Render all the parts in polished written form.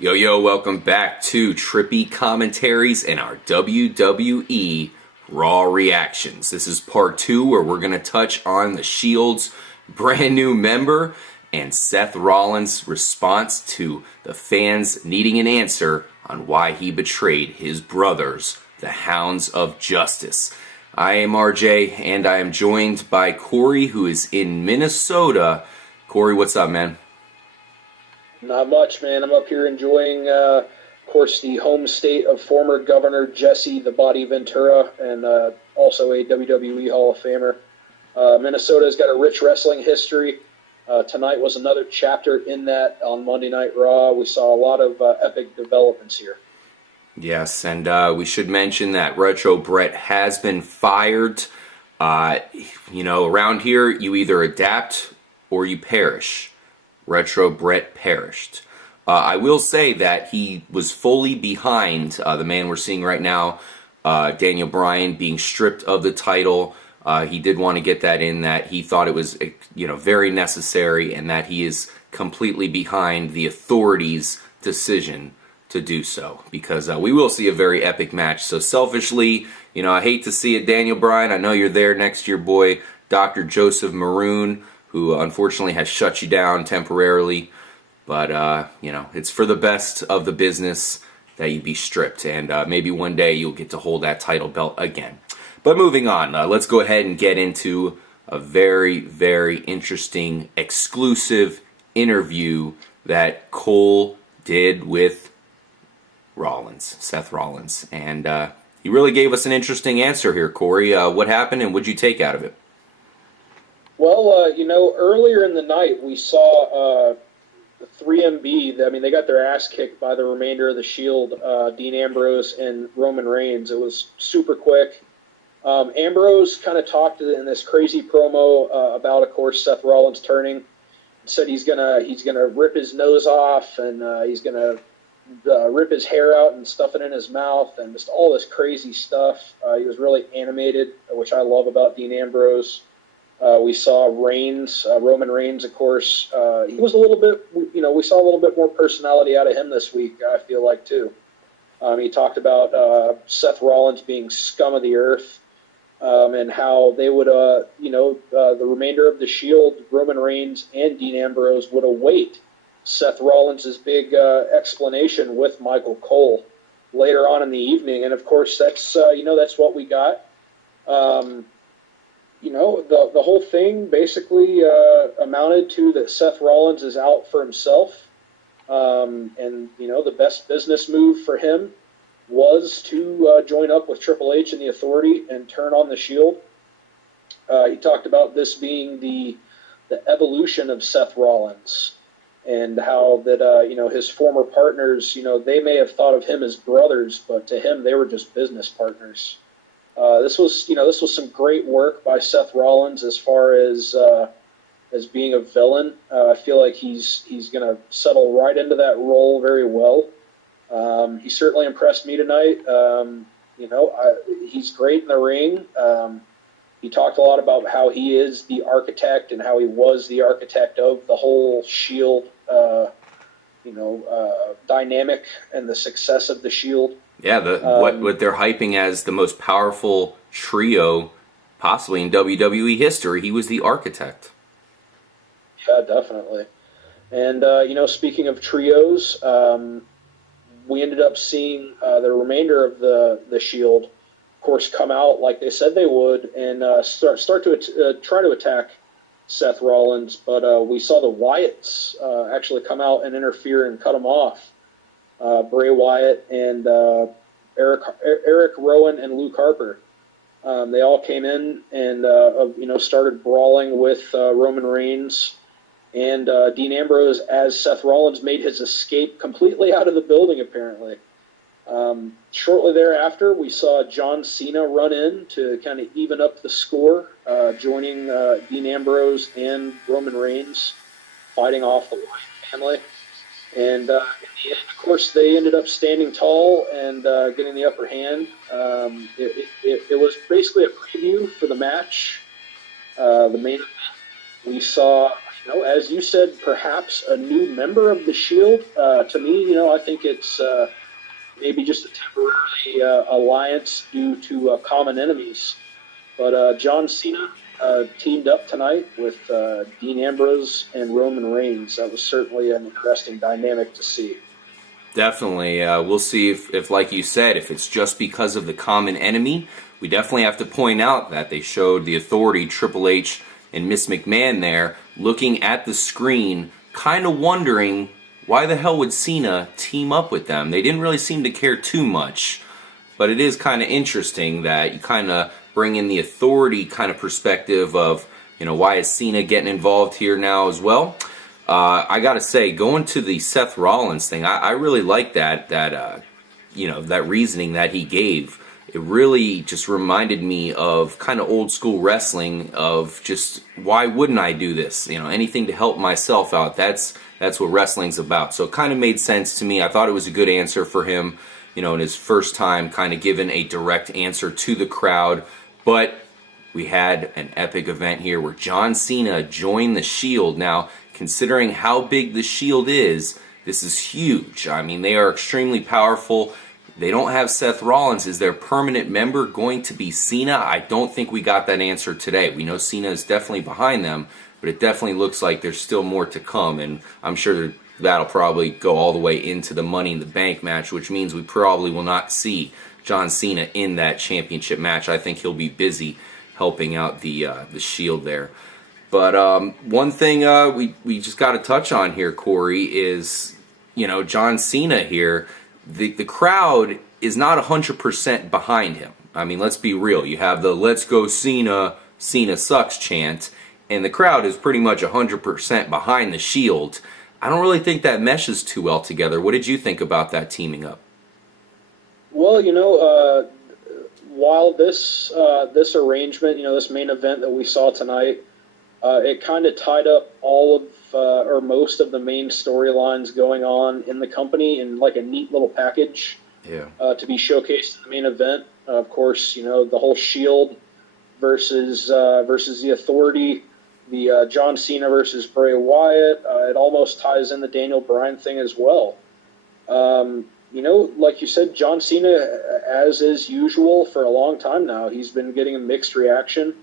Yo, yo, welcome back to Trippy Commentaries and our WWE RAW Reactions. This is part 2 where we're going to touch on the Shield's brand new member and Seth Rollins' response to the fans needing an answer on why he betrayed his brothers, the Hounds of Justice. I am RJ and I am joined by Corey, who is in Minnesota. Corey, what's up, man? Not much, man. I'm up here enjoying, of course, the home state of former Governor Jesse the Body Ventura, and also a WWE Hall of Famer. Minnesota's got a rich wrestling history. Tonight was another chapter in that on Monday Night Raw. We saw a lot of epic developments here. Yes, and we should mention that Retro Brett has been fired. Around here, you either adapt or you perish. Retro Brett perished. I will say that he was fully behind the man we're seeing right now, Daniel Bryan, being stripped of the title. He did want to get that in, that he thought it was very necessary, and that he is completely behind the authorities' decision to do so, because we will see a very epic match. So selfishly, I hate to see it, Daniel Bryan. I know you're there next to your boy, Dr. Joseph Maroon, who unfortunately has shut you down temporarily. But, it's for the best of the business that you be stripped. And maybe one day you'll get to hold that title belt again. But moving on, let's go ahead and get into a very, very interesting, exclusive interview that Cole did with Seth Rollins. And he really gave us an interesting answer here, Corey. What happened and what'd you take out of it? Well, earlier in the night we saw the 3MB. I mean, they got their ass kicked by the remainder of the Shield, Dean Ambrose and Roman Reigns. It was super quick. Ambrose kind of talked in this crazy promo about, of course, Seth Rollins turning. Said he's gonna rip his nose off, and he's gonna rip his hair out and stuff it in his mouth, and just all this crazy stuff. He was really animated, which I love about Dean Ambrose. We saw Roman Reigns, of course. He was a little bit, we saw a little bit more personality out of him this week, I feel like, too. He talked about Seth Rollins being scum of the earth, and how they would, the remainder of the Shield, Roman Reigns and Dean Ambrose, would await Seth Rollins' big explanation with Michael Cole later on in the evening. And, of course, that's what we got. The whole thing basically amounted to that Seth Rollins is out for himself. And the best business move for him was to join up with Triple H and the Authority and turn on the Shield. He talked about this being the evolution of Seth Rollins, and how that, his former partners, they may have thought of him as brothers, but to him, they were just business partners. This was some great work by Seth Rollins as far as being a villain. I feel like he's going to settle right into that role very well. He certainly impressed me tonight. He's great in the ring. He talked a lot about how he is the architect and how he was the architect of the whole Shield, dynamic and the success of the Shield. Yeah, what they're hyping as the most powerful trio possibly in WWE history. He was the architect. Yeah, definitely. And, speaking of trios, we ended up seeing the remainder of the Shield, of course, come out like they said they would and start to try to attack Seth Rollins. But we saw the Wyatts actually come out and interfere and cut him off. Bray Wyatt and Eric Rowan and Luke Harper. They all came in and started brawling with Roman Reigns and Dean Ambrose as Seth Rollins made his escape completely out of the building, apparently. Shortly thereafter, we saw John Cena run in to kind of even up the score, joining Dean Ambrose and Roman Reigns, fighting off the Wyatt family. And in the end, of course, they ended up standing tall and getting the upper hand. It was basically a preview for the match, the main event. We saw a As you said, perhaps a new member of the Shield. To me, I think it's maybe just a temporary alliance due to common enemies. But John Cena teamed up tonight with Dean Ambrose and Roman Reigns. That was certainly an interesting dynamic to see. Definitely. We'll see if, like you said, if it's just because of the common enemy. We definitely have to point out that they showed the Authority, Triple H, and Miss McMahon there looking at the screen, kind of wondering why the hell would Cena team up with them. They didn't really seem to care too much, but it is kind of interesting that you kind of bring in the Authority kind of perspective of, why is Cena getting involved here now as well. I gotta say, going to the Seth Rollins thing, I really like that reasoning that he gave. It really just reminded me of kind of old school wrestling of just, why wouldn't I do this? Anything to help myself out. That's what wrestling's about. So it kind of made sense to me. I thought it was a good answer for him, in his first time kind of giving a direct answer to the crowd. But we had an epic event here where John Cena joined the Shield. Now, considering how big the Shield is, this is huge. I mean, they are extremely powerful. They don't have Seth Rollins. Is their permanent member going to be Cena? I don't think we got that answer today. We know Cena is definitely behind them, but it definitely looks like there's still more to come, and I'm sure that'll probably go all the way into the Money in the Bank match, which means we probably will not see John Cena in that championship match. I think he'll be busy helping out the Shield there. But one thing we just got to touch on here, Corey, is John Cena here. The crowd is not 100% behind him. I mean, let's be real. You have the "Let's go Cena, Cena sucks" chant, and the crowd is pretty much 100% behind the Shield. I don't really think that meshes too well together. What did you think about that teaming up? Well, while this arrangement, this main event that we saw tonight, it kind of tied up all of or most of the main storylines going on in the company in like a neat little package. Yeah. To be showcased in the main event. Of course, the whole Shield versus the Authority, the John Cena versus Bray Wyatt. It almost ties in the Daniel Bryan thing as well. Like you said, John Cena, as is usual for a long time now, he's been getting a mixed reaction.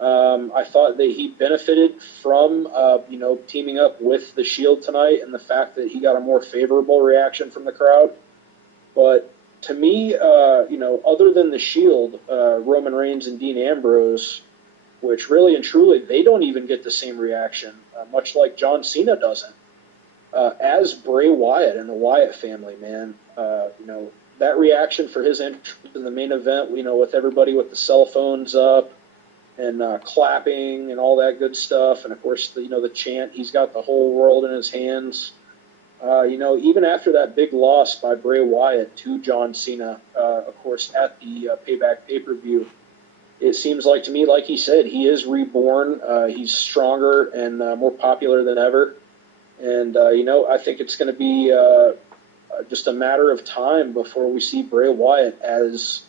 I thought that he benefited from, teaming up with the Shield tonight and the fact that he got a more favorable reaction from the crowd. But to me, other than the Shield, Roman Reigns and Dean Ambrose, which really and truly, they don't even get the same reaction, much like John Cena doesn't. As Bray Wyatt and the Wyatt family, man, that reaction for his entrance in the main event, with everybody with the cell phones up and clapping and all that good stuff, and of course, the chant, he's got the whole world in his hands. Even after that big loss by Bray Wyatt to John Cena, of course, at the Payback pay-per-view, it seems like to me, like he said, he is reborn. He's stronger and more popular than ever. And, I think it's going to be just a matter of time before we see Bray Wyatt as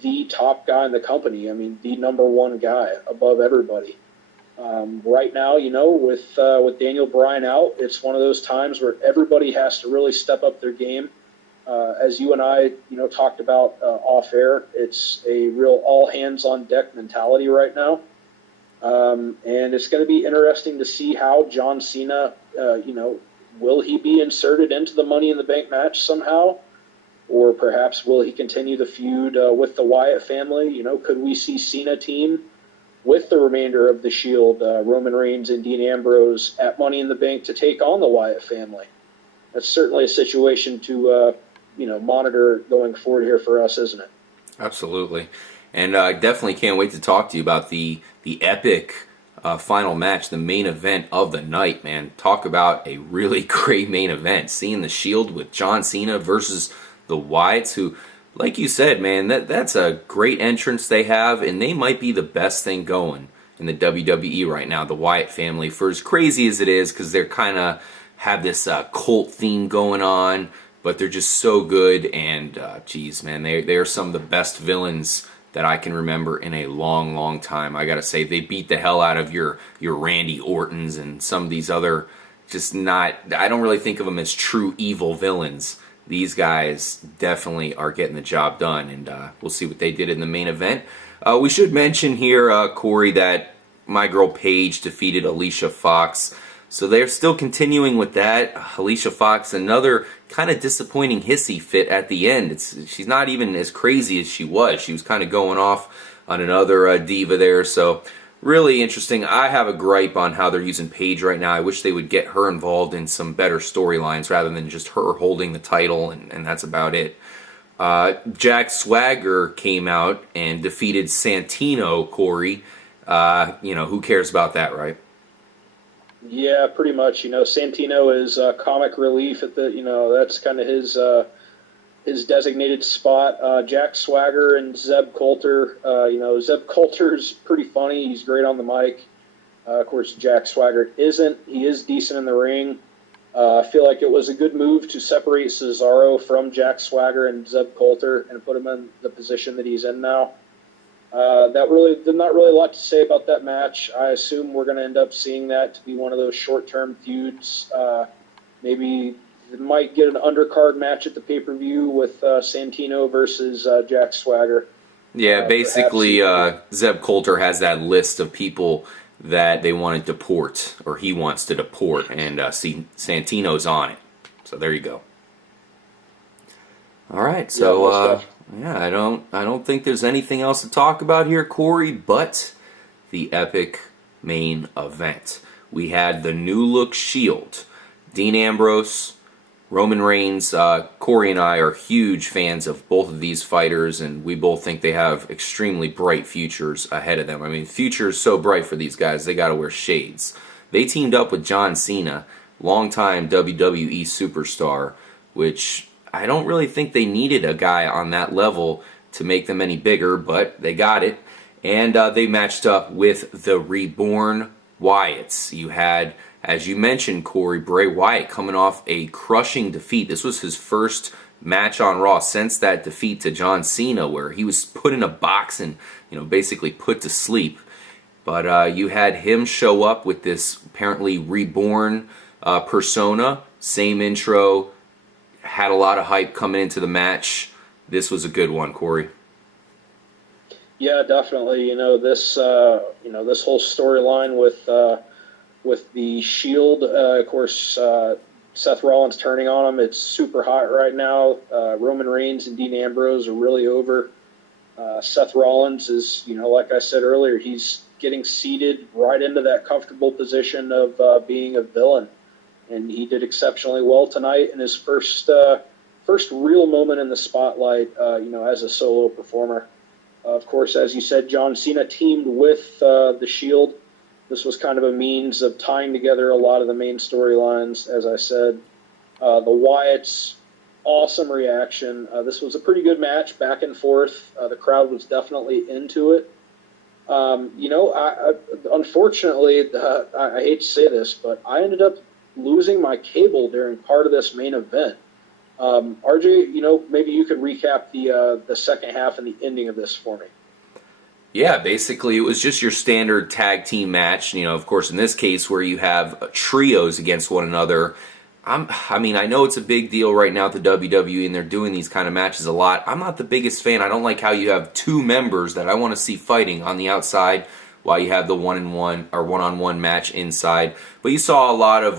the top guy in the company. I mean, the number one guy above everybody. Right now, with Daniel Bryan out, it's one of those times where everybody has to really step up their game. As you and I, talked about off air, it's a real all hands on deck mentality right now. And it's going to be interesting to see how John Cena, will he be inserted into the Money in the Bank match somehow? Or perhaps will he continue the feud with the Wyatt family? Could we see Cena team with the remainder of the Shield, Roman Reigns and Dean Ambrose, at Money in the Bank to take on the Wyatt family? That's certainly a situation to, monitor going forward here for us, isn't it? Absolutely. And I definitely can't wait to talk to you about the epic final match, the main event of the night, man. Talk about a really great main event. Seeing the Shield with John Cena versus the Wyatts, who, like you said, man, that's a great entrance they have, and they might be the best thing going in the WWE right now, the Wyatt family, for as crazy as it is, because they're kind of have this cult theme going on, but they're just so good, and geez, man, they are some of the best villains that I can remember in a long, long time. I gotta say, they beat the hell out of your Randy Ortons and some of these other, just not, I don't really think of them as true evil villains. These guys definitely are getting the job done, and we'll see what they did in the main event. We should mention here, Corey, that my girl Paige defeated Alicia Fox. So they're still continuing with that. Alicia Fox, another kind of disappointing hissy fit at the end. She's not even as crazy as she was. She was kind of going off on another diva there. So really interesting. I have a gripe on how they're using Paige right now. I wish they would get her involved in some better storylines rather than just her holding the title, and that's about it. Jack Swagger came out and defeated Santino, Corey. Who cares about that, right? Yeah, pretty much. Santino is comic relief at the. That's kind of his designated spot. Jack Swagger and Zeb Coulter. Zeb Coulter's pretty funny. He's great on the mic. Of course, Jack Swagger isn't. He is decent in the ring. I feel like it was a good move to separate Cesaro from Jack Swagger and Zeb Coulter and put him in the position that he's in now. There's not really a lot to say about that match. I assume we're going to end up seeing that to be one of those short-term feuds. Maybe they might get an undercard match at the pay-per-view with Santino versus Jack Swagger. Yeah, basically, Zeb Coulter has that list of people that they want to deport, or he wants to deport, and Santino's on it. So there you go. All right, so I don't think there's anything else to talk about here, Corey, but the epic main event. We had the new look Shield, Dean Ambrose, Roman Reigns. Corey and I are huge fans of both of these fighters, and we both think they have extremely bright futures ahead of them. I mean, future is so bright for these guys, they got to wear shades. They teamed up with John Cena, longtime WWE superstar, which I don't really think they needed a guy on that level to make them any bigger, but they got it. And they matched up with the Reborn Wyatts. You had, as you mentioned, Corey, Bray Wyatt coming off a crushing defeat. This was his first match on Raw since that defeat to John Cena, where he was put in a box and basically put to sleep. But you had him show up with this apparently reborn persona, same intro, had a lot of hype coming into the match. This was a good one, Corey. Yeah, definitely. This whole storyline with the Shield, of course, Seth Rollins turning on him. It's super hot right now. Roman Reigns and Dean Ambrose are really over. Seth Rollins is, like I said earlier, he's getting seated right into that comfortable position of being a villain. And he did exceptionally well tonight in his first real moment in the spotlight, as a solo performer. Of course, as you said, John Cena teamed with the Shield. This was kind of a means of tying together a lot of the main storylines, as I said. The Wyatts, awesome reaction. This was a pretty good match, back and forth. The crowd was definitely into it. Unfortunately, I hate to say this, but I ended up losing my cable during part of this main event. RJ, maybe you could recap the second half and the ending of this for me. Yeah, basically it was just your standard tag team match. Of course, in this case where you have trios against one another. I know it's a big deal right now at the WWE, and they're doing these kind of matches a lot. I'm not the biggest fan. I don't like how you have two members that I want to see fighting on the outside while you have the one-on-one or one-on-one match inside. But you saw a lot of,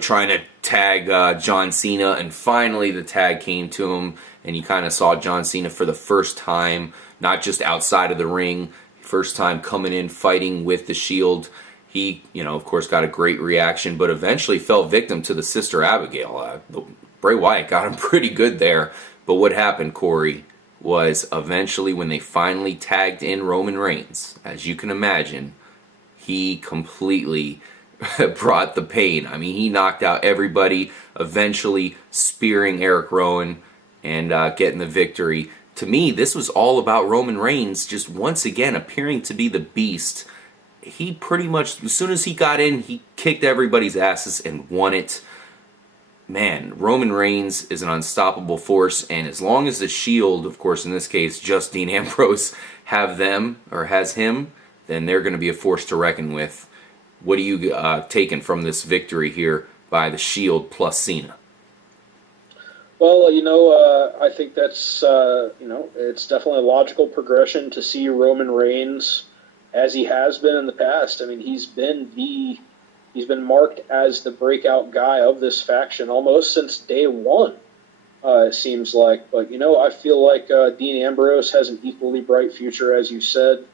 trying to tag John Cena, and finally the tag came to him, and you kind of saw John Cena for the first time, not just outside of the ring, first time coming in fighting with the Shield. He, of course, got a great reaction, but eventually fell victim to the Sister Abigail. Bray Wyatt got him pretty good there. But what happened, Corey, was eventually when they finally tagged in Roman Reigns, as you can imagine, he completely brought the pain. He knocked out everybody, eventually spearing Eric Rowan and getting the victory. To me, this was all about Roman Reigns just once again appearing to be the beast. He pretty much, as soon as he got in, he kicked everybody's asses and won it. man, Roman Reigns is an unstoppable force, and as long as the Shield, of course in this case just Dean Ambrose, have them, or has him, then they're going to be a force to reckon with. What are you taking from this victory here by the Shield plus Cena? Well, I think that's, it's definitely a logical progression to see Roman Reigns as he has been in the past. I mean, he's been marked as the breakout guy of this faction almost since day one, it seems like. But, I feel like Dean Ambrose has an equally bright future, as you said.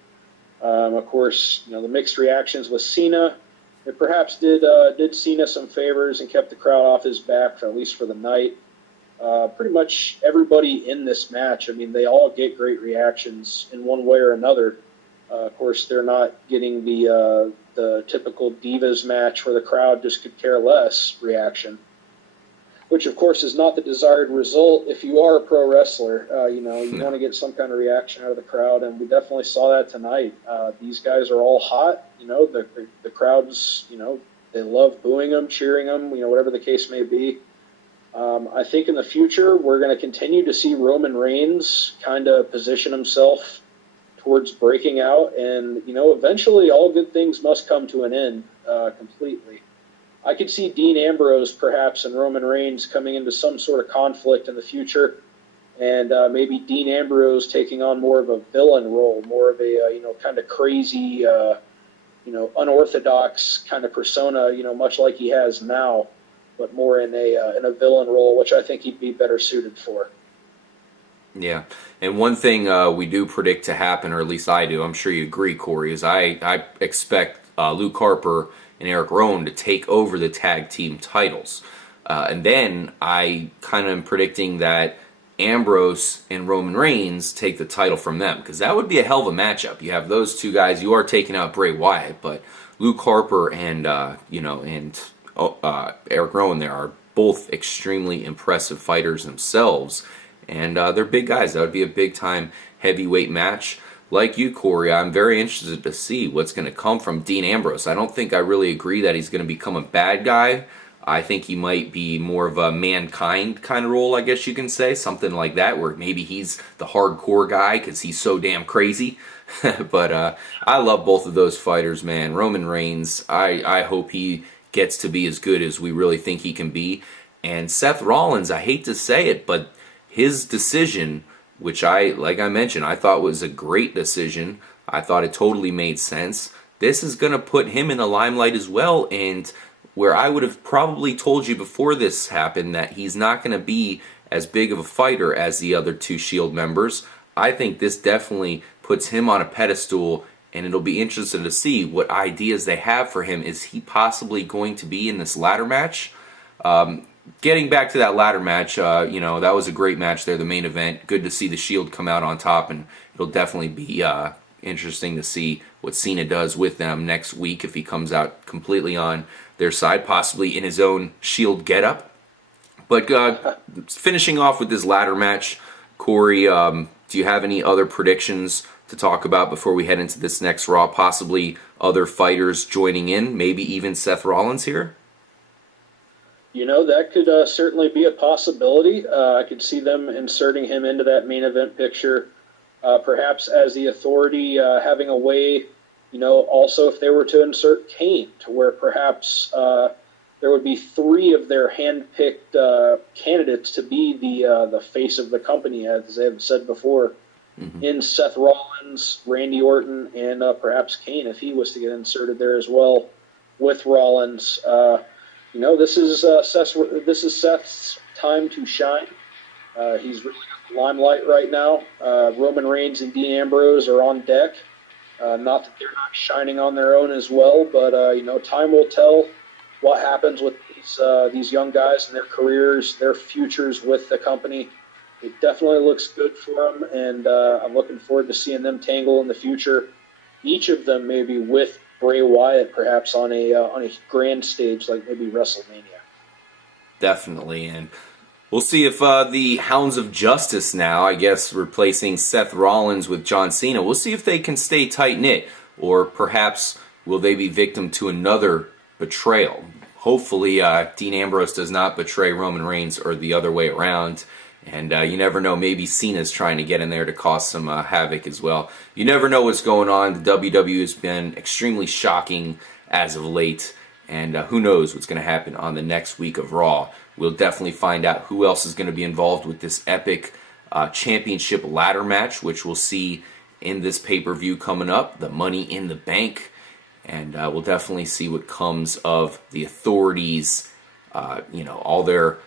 Of course, the mixed reactions with Cena, it perhaps did Cena some favors and kept the crowd off his back, at least for the night. Pretty much everybody in this match, I mean, they all get great reactions in one way or another. Of course, they're not getting the typical Divas match where the crowd just could care less reaction, which, of course, is not the desired result if you are a pro wrestler. You want to get some kind of reaction out of the crowd, and we definitely saw that tonight. These guys are all hot. The crowds, they love booing them, cheering them, whatever the case may be. I think in the future, we're going to continue to see Roman Reigns kind of position himself towards breaking out, and, eventually all good things must come to an end completely. I could see Dean Ambrose, perhaps, and Roman Reigns coming into some sort of conflict in the future, and maybe Dean Ambrose taking on more of a villain role, more of a, kind of crazy, unorthodox kind of persona, much like he has now, but more in a villain role, which I think he'd be better suited for. Yeah, and one thing we do predict to happen, or at least I do, I'm sure you agree, Corey, is I expect Luke Harper and Eric Rowan to take over the tag team titles. And then I kind of am predicting that Ambrose and Roman Reigns take the title from them, because that would be a hell of a matchup. You have those two guys, you are taking out Bray Wyatt, but Luke Harper and Eric Rowan there are both extremely impressive fighters themselves, and they're big guys. That would be a big-time heavyweight match. Like you, Corey, I'm very interested to see what's going to come from Dean Ambrose. I don't think I really agree that he's going to become a bad guy. I think he might be more of a mankind kind of role, I guess you can say, something like that, where maybe he's the hardcore guy because he's so damn crazy. But I love both of those fighters, man. Roman Reigns, I hope he gets to be as good as we really think he can be. And Seth Rollins, I hate to say it, but his decision, which like I mentioned, I thought was a great decision. I thought it totally made sense. This is going to put him in the limelight as well, and where I would have probably told you before this happened that he's not going to be as big of a fighter as the other two Shield members, I think this definitely puts him on a pedestal, and it'll be interesting to see what ideas they have for him. Is he possibly going to be in this ladder match? Getting back to that ladder match, that was a great match there, the main event. Good to see the Shield come out on top, and it'll definitely be interesting to see what Cena does with them next week if he comes out completely on their side, possibly in his own Shield getup. But finishing off with this ladder match, Corey, do you have any other predictions to talk about before we head into this next Raw? Possibly other fighters joining in, maybe even Seth Rollins here? That could certainly be a possibility. I could see them inserting him into that main event picture, perhaps as the Authority, having a way, also if they were to insert Kane, to where perhaps there would be three of their hand-picked candidates to be the face of the company, as they have said before, in Seth Rollins, Randy Orton, and perhaps Kane, if he was to get inserted there as well with Rollins. This is Seth's time to shine. He's really got the limelight right now. Roman Reigns and Dean Ambrose are on deck. Not that they're not shining on their own as well, but time will tell what happens with these young guys and their careers, their futures with the company. It definitely looks good for them, and I'm looking forward to seeing them tangle in the future. Each of them maybe with Bray Wyatt, perhaps on a grand stage like maybe WrestleMania. Definitely, and we'll see if the Hounds of Justice now, I guess, replacing Seth Rollins with John Cena, we'll see if they can stay tight-knit, or perhaps will they be victim to another betrayal. hopefully Dean Ambrose does not betray Roman Reigns or the other way around. And you never know, maybe Cena's trying to get in there to cause some havoc as well. You never know what's going on. The WWE has been extremely shocking as of late. And who knows what's going to happen on the next week of Raw. We'll definitely find out who else is going to be involved with this epic championship ladder match, which we'll see in this pay-per-view coming up, the Money in the Bank. And we'll definitely see what comes of the Authorities, all their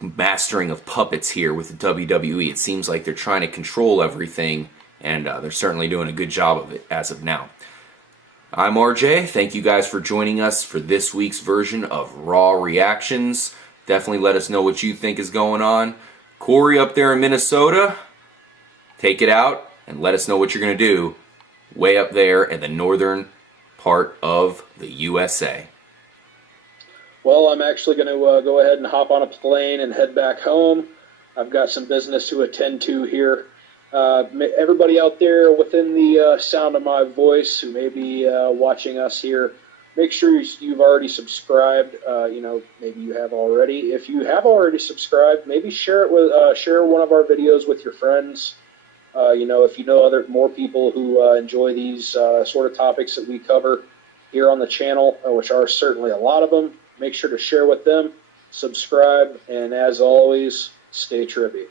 mastering of puppets here with the WWE. It seems like they're trying to control everything, and they're certainly doing a good job of it as of now. I'm RJ. Thank you guys for joining us for this week's version of Raw Reactions. Definitely let us know what you think is going on. Corey up there in Minnesota, take it out and let us know what you're going to do way up there in the northern part of the USA. Well, I'm actually going to go ahead and hop on a plane and head back home. I've got some business to attend to here. Everybody out there within the sound of my voice who may be watching us here, make sure you've already subscribed. Maybe you have already. If you have already subscribed, maybe share one of our videos with your friends. If you know more people who enjoy these sort of topics that we cover here on the channel, which are certainly a lot of them, make sure to share with them, subscribe, and as always, stay trippy.